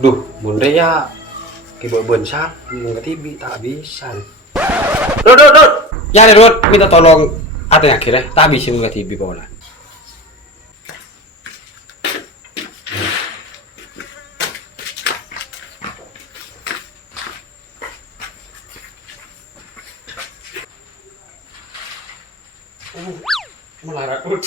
Duh, bunda ya kibo bensak ngerti tak bisa. Rod. Ya nih Rod, minta tolong apa yang akhirnya tak bisa ngerti bola. Melarat Rod.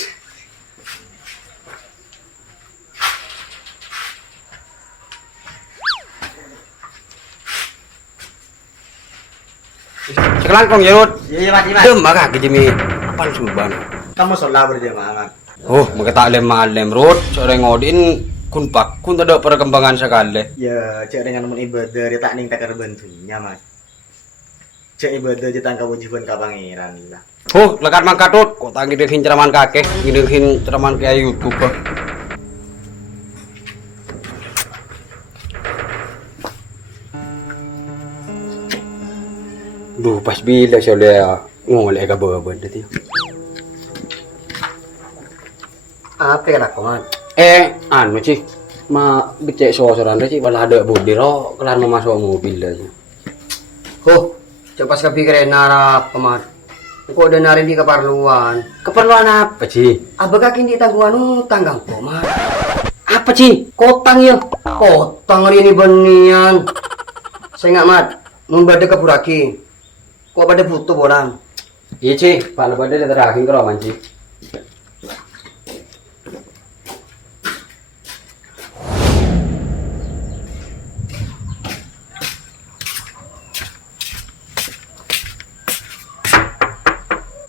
Sekarang kong Yarut. Iya mas. Dem maka kejemi apaan sulban. Kamu sholat berjamaah mas. Oh, maka tak lem Rod. Seorang ngodin kun tak ada perkembangan sekali. Ya, cek dengan mun ibadah dia tak ning takar bentunya mas. Cek ibadah dia tangka wajiban ka pangeran lah. Oh, lekat mangkat Rod. Kok tak ngidehin ceraman kakek, ngidehin ceraman kayak YouTube. Duh, pas bila saya lihat ngoleh ke bawah tadi. Apa kan aku mas? Anu cik, becek sosoran cik, malah ada budi ro, kelar mau masuk mobil aja. Oh, cepat kepikiran narap pemat. Kok udah narin di keperluan. Keperluan apa Cik? Abah kini tanggungan utang kang pemat. Apa cik? Kotang ya. Kotang hari ini benian. Saya nggak mat. Membada ke buraki. Kok pada butuh orang? Iya cik, pak lepas dia terakhir keroman cik.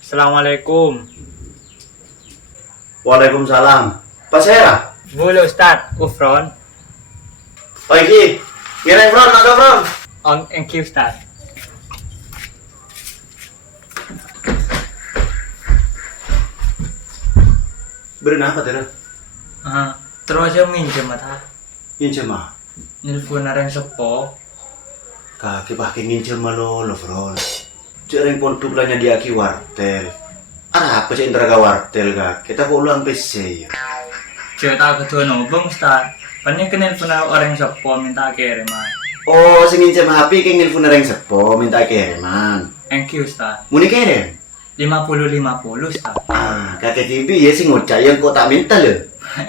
Assalamualaikum. Waalaikumsalam. Pak Sera. Boleh Ustaz, Ufron. Oh iki. Ngirim Fron, ada Fron. Thank you Ustaz. Berenapa tera? Terus aja minjem mata. Nginjem mah. Nelfon nareng sepo. Kaki pakai nginjem malo lo Fron. Cek ring pon tublanya dia ki wartel. Apa cek indraga wartel kak? Kita kok ulang PC ya. Cerita kedua nobeng Ustaz. Paling ke nelfon orang sepo minta kiriman. Oh, sing nginjem HP ki nelfon ring sepo minta kiriman. Thank you Ustaz. Muni kirim. 50-50 Ustaz. Kakek TV ya sing ngocak yang kok tak minta lo.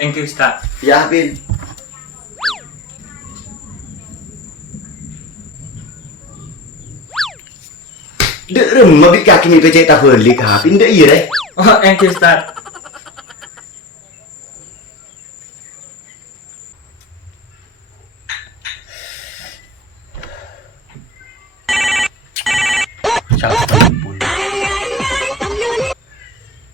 Thank you Ustaz. Ya Pin. Dek mabit kaki ni pecek tak beli kah? Pindah iya deh. Oh, thank you Ustaz.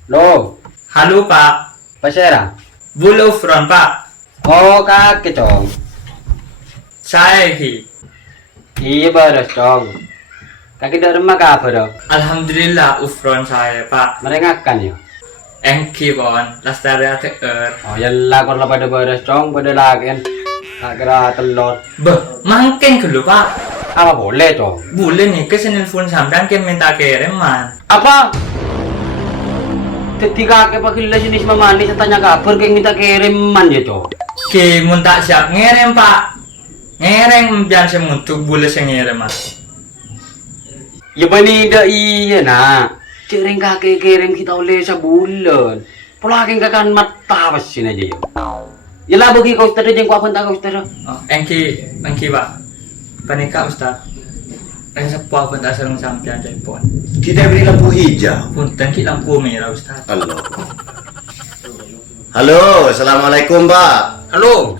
Lo, Halo Pak. pasera? Boleh Ufron Pak. Oh kakek cong. Saya hi. Iya beres cong. Kakek dari rumah kabar dong. Alhamdulillah Ufron saya Pak. Merengakan ya. Thank you Bon. Lestari ATR. Oh ya lah kalau pada beres cong, pada lagi kan. Tak kira telur. Beh, mangkeng dulu Pak. Apa boleh cong? Boleh nih, ke nelfon sampean ke minta kiriman. Apa? Ketika kakek pakai jenis mamani, saya tanya kabar kayak minta kiriman ya cong. Ki mun tak siap ngirim Pak. Ngirim biar saya mutu boleh saya ngirim Mas. Ya panida iya nak. Cering kakek kirim kita oleh sebulan. Pulakin kakan mata pasin aja ya. Ya lah bagi kau ustad jeng kau tak kau ustad. Oh, thank you Pak. Panika Ustaz. Yang sepuh pun tak sering sampean telepon. Kita beri lampu hijau. Punten ki lampu merah Ustaz. Halo. Halo, assalamualaikum Pak. Halo.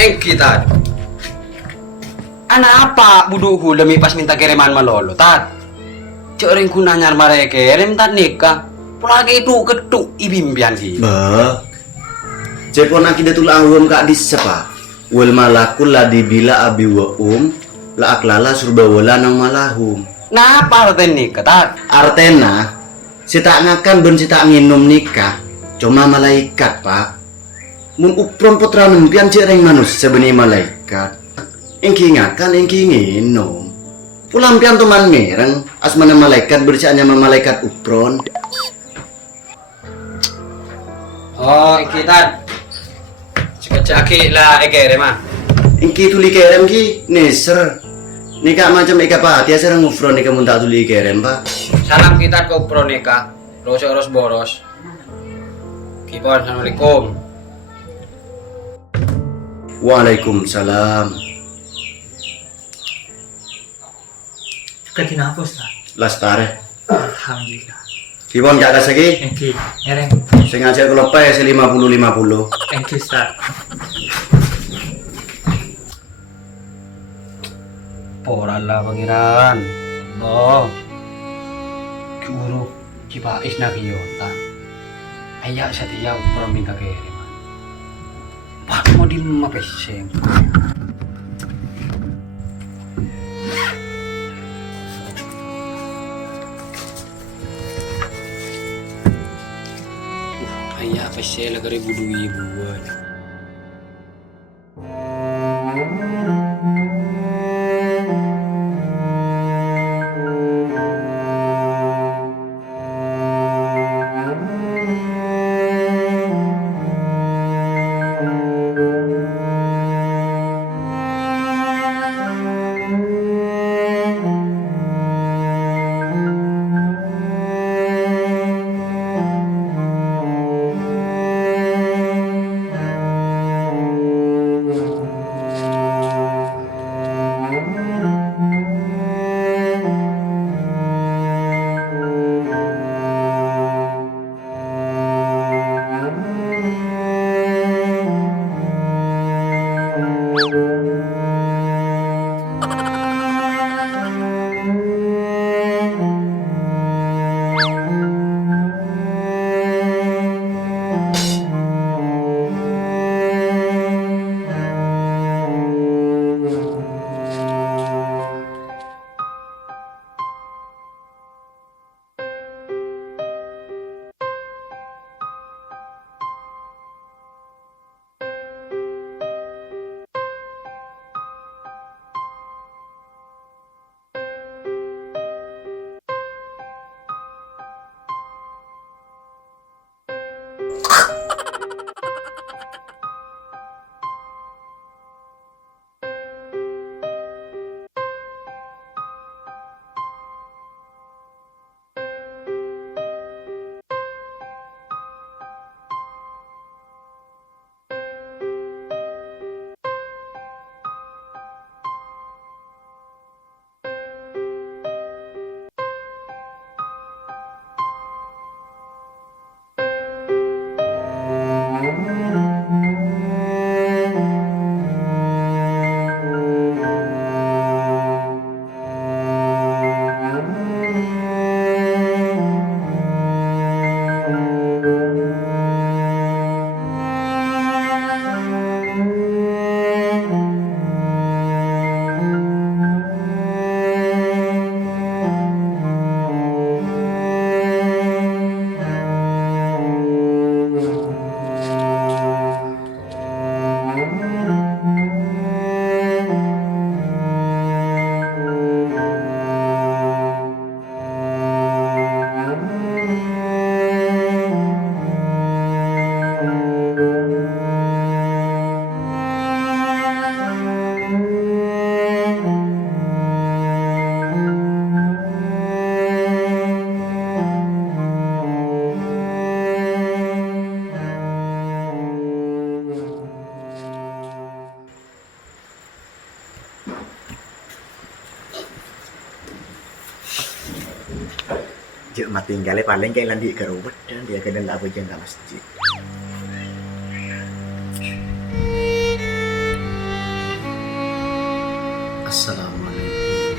Kita. Anak apa buduku demi pas minta kiriman malolo tat. Cering ku nanyar mare kirim tat nikah. Pulagi itu ketuk ibimbian sih. Ba. Cepon aki datul ahum kak disapa. Wal malakul la dibila abi wa la aklala surba wala nang malahum. Nah apa artinya nikah tat? Artena si tak ngakan ben si tak nginum nikah. Cuma malaikat Pak. Mun upron putra nempian cereng manus sebeni malaikat. Engki ngakan engki nginum. Pulang pian teman mereng asmana malaikat bersianya malaikat upron. Oh kita. Cekaki lah kirim mah. Engki tuli kerem ki neser. Nika macam ika pati asar ngufron nika mun tak tuli kerem pak. Salam kita ke Proneka. Rosos boros. Kipon, assalamualaikum. Waalaikumsalam. Ketina apa Ustaz? Lastare. Alhamdulillah. Kibon gak ada lagi? Thank you. Ngereng. Sengaja kalau pay 50-50. Thank you Ustaz. Porala pangeran. Oh. Guru kiba isna kiyota. Ayak setia minta kiriman. Pak mau di rumah peseng. Ayak pesel kare budu ibu. Jek mati tinggalnya paling kayak landi ke rumah dan dia kena lah berjalan ke masjid. Assalamualaikum.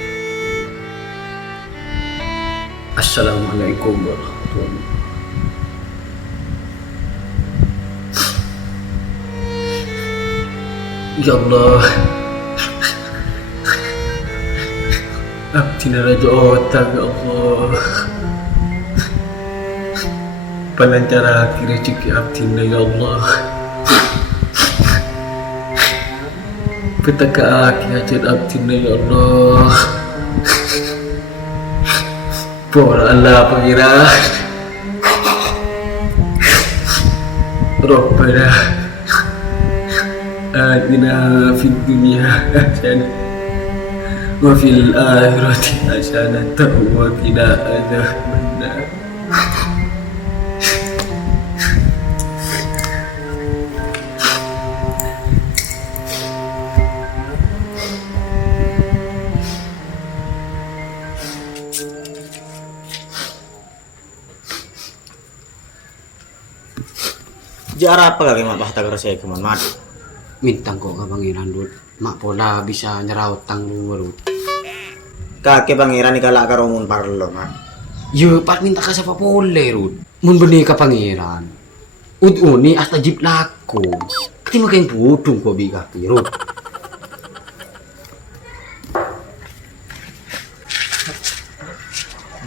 Assalamualaikum warahmatullahi wabarakatuh. Ya Allah. Abdina raja otak ya Allah. Pelancara akhir rezeki abdina ya Allah. Petaka akhir hajat abdina ya Allah. Por Allah pengira. Rabbana آتنا في الدنيا حسنة وفي الآخرة حسنة وقنا عذاب النار. Jara apa lagi mak bahta saya ke mat? Mintang kok ka pangeran Rut. Mak pola bisa nyeraut tanggung Rut. Kake pangeran ikalak karomun parlo mak. Yo pat minta ka siapa boleh Rut. Mun benih ka pangeran. Ud-uni asta jip laku. Kati makin budung kok bi kaki Rut.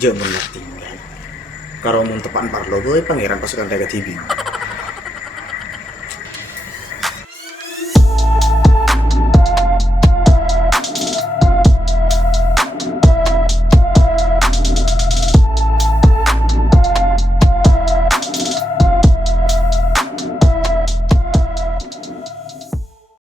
Jangan tinggal. Karomun tepan parlo boy pangeran pasukan Tega TV.